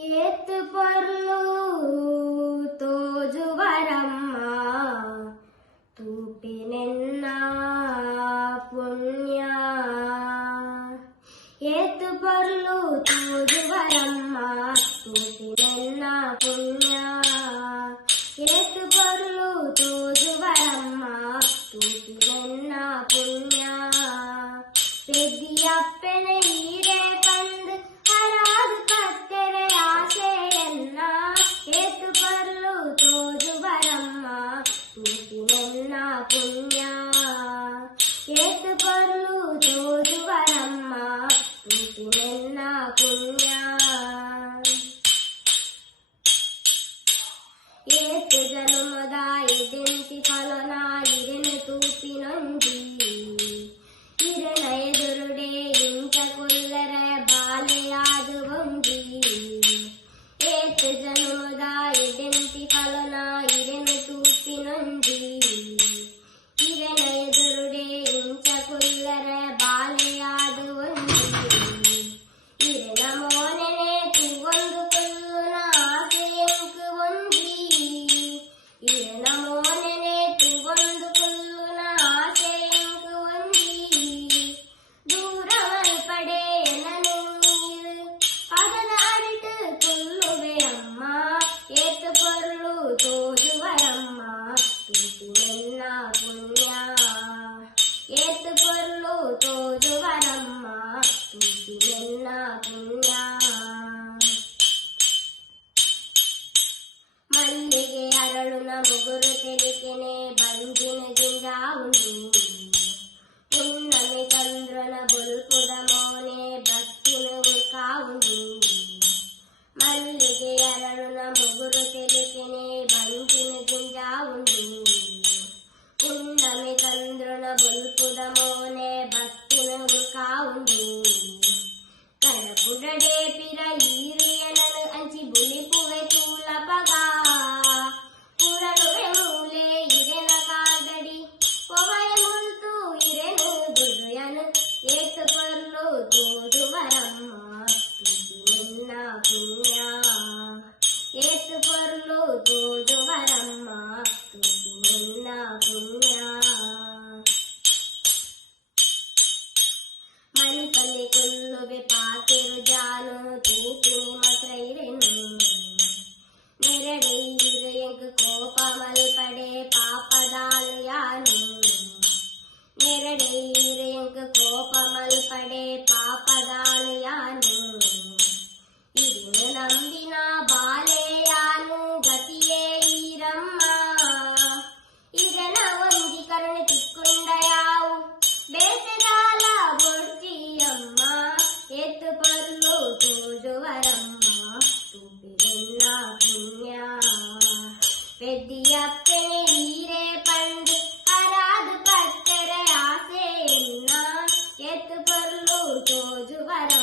ಏತು pearl ತೋಜುವರಮ್ಮ ತೂಪಿನೆನ್ನ ಪುಣ್ಯ. ಏತು pearl ತೋಜುವರಮ್ಮ ತೂಪಿನೆನ್ನ ಪುಣ್ಯ. ಏತು pearl ತೋಜುವರಮ್ಮ ತೂಪಿನೆನ್ನ ಪುಣ್ಯ. ಪೆದ್ದಿಯಪ್ಪನ ಹೀರೆ ಕಂದು ಹರಾದು ಕತ್ತೆರೆ ಆಸೆಯನ್ನ. ಏತು ಪರ್ಲು ತೋಜುವರಮ್ಮ ತೂಪಿನೆನ್ನ ಪುಣ್ಯ. ಏತು ಪರ್ಲು ತೋಜುವರಮ್ಮ ತೂಪಿನೆನ್ನ ಪುಣ್ಯ. ಏತು ಜನುಮದ ಇಡೆಂತಿ ಫಲನ ಇರೆನು ತೂಪಿನೊಂದಿ. ಇರೆನ ಎದುರುಡೆ ಇಂಚ ಕೊಲ್ಲರ ಬಾಲೆಯಾದು ಒಂದಿ. ಏತು ಜನುಮದ ಇಡೆಂತಿ ಫಲನ ಇರೆನು ತೂಪಿನೊಂದಿ. ಇರೆನ ಎದುರುಡೆ ಇಂಚ ಕೊಲ್ಲರ ಬಾಲೆಯಾದು ಒಂದಿ. ಇರೆನ ಮೋನೆನೆ ತೂವೊಂದು ಕೊಲ್ಲುನ ಆಸೆಯಂಕು ಒಂದಿ. ಇರೆನ ಮೋನೆನೆ ತೂವೊಂದು ಕೊಲ್ಲುನ ಆಸೆಯಂಕು ಒಂದಿ. ದೂರವನು ಪಡೆಯನನು ಪಗಲಾಡಿತು ಕೊಲ್ಲುವೆ ಅಮ್ಮ. ಏತು ಪರ್ಲು ತೋಜುವರಮ್ಮ ತೂಪಿನೆನ್ನ ಪುಣ್ಯ. ಏತು ಪರ್ಲು ತೋಜುವರಮ್ಮ ತೂಪಿನೆನ್ನ ಪುಣ್ಯ. ಮಲ್ಲಿಗೆ ಅರಳುನ ಮುಗುರು ತೆಲಿಕೆನೆ ಬಂಜಿನ ಗಿಂಜ ಉಂಡು. ಪುನ್ನಮಿ ಚಂದ್ರನ ಬುಲ್ಪುದ ಮೋನೆ ಭಕ್ತಿನ ಉರ್ಕಾವುಂಡು. ಮಲ್ಲಿಗೆ ಅರಳುನ ಮುಗುರು ತೆಲಿಕೆನೆ ಬಂಜಿನ ಗಿಂಜ ಉಂಡು. ಪುನ್ನಮಿ ಚಂದ್ರನ ಬುಲ್ಪುದ ಮೋನೆ ಭಕ್ತಿನ ಉರ್ಕಾವುಂಡು. ಕಡಪುಡಡೆ ಪಿರ ಈರಿಯನನು ಅಂಚಿ ಬುಲಿಪುವೆ ತೂಲ ಪಗ. ಪುರಳುವೆ ಮೂಲೆ ಇರೆನ ಕಾದಡಿ ಪೊವಯ ಮುಲ್ತು ಇರೆನು ದುರ್ಯನು. ಏತು ಪರ್ಲು ತೋಜುವರಮ್ಮ ತೂಪಿನೆನ್ನ ಪುಣ್ಯ. ಏತು ಪರ್ಲು ತೋಜುವರಮ್ಮ ತೂಪಿನೆನ್ನ ಪುಣ್ಯ. ಮನಿಪಲ್ಲಿ ಕೊಲ್ಲುವೆ ಪಾತಿರು ಜಾನು ತೂಪಿನಿ ಮಾತ್ರ ಇರೆನು. ನೆರಡೆ ಇರು ಎಂಕು ಕೋಪ ಮಲ್ಪಡೆ ಪಾಪದಾಲು ಯಾನು. ನೆರಡೆ ಇರು ಎಂಕು ಕೋಪ ಮಲ್ಪಡೆ ಪಾಪದಾಲು ಯಾನು. ಇರಿನು ನಂಬಿನ ಬಾಲೆಯಾನು ಗತಿಯೇ ಈರಮ್ಮ. ಇರನ ಒಂದಿ ಕರುಣೆ ತಿಕ್ಕೊಂಡ ಯಾವು ಬೇಸಗಾಲ ಬೊಡ್ಜಿಯಮ್ಮ. ಏತು ಪರ್ಲು ತೋಜುವರಮ್ಮ ತೂಪಿನೆನ್ನ ಪುಣ್ಯ. ಪೆದ್ದಿಯಪ್ಪನೆ ಹೀರೆ ಪಂಡು ಹರಾದು ಕತ್ತೆರೆ ಆಸೆಯನ್ನ. ಏತು ಪರ್ಲು ತೋಜುವರಮ್ಮ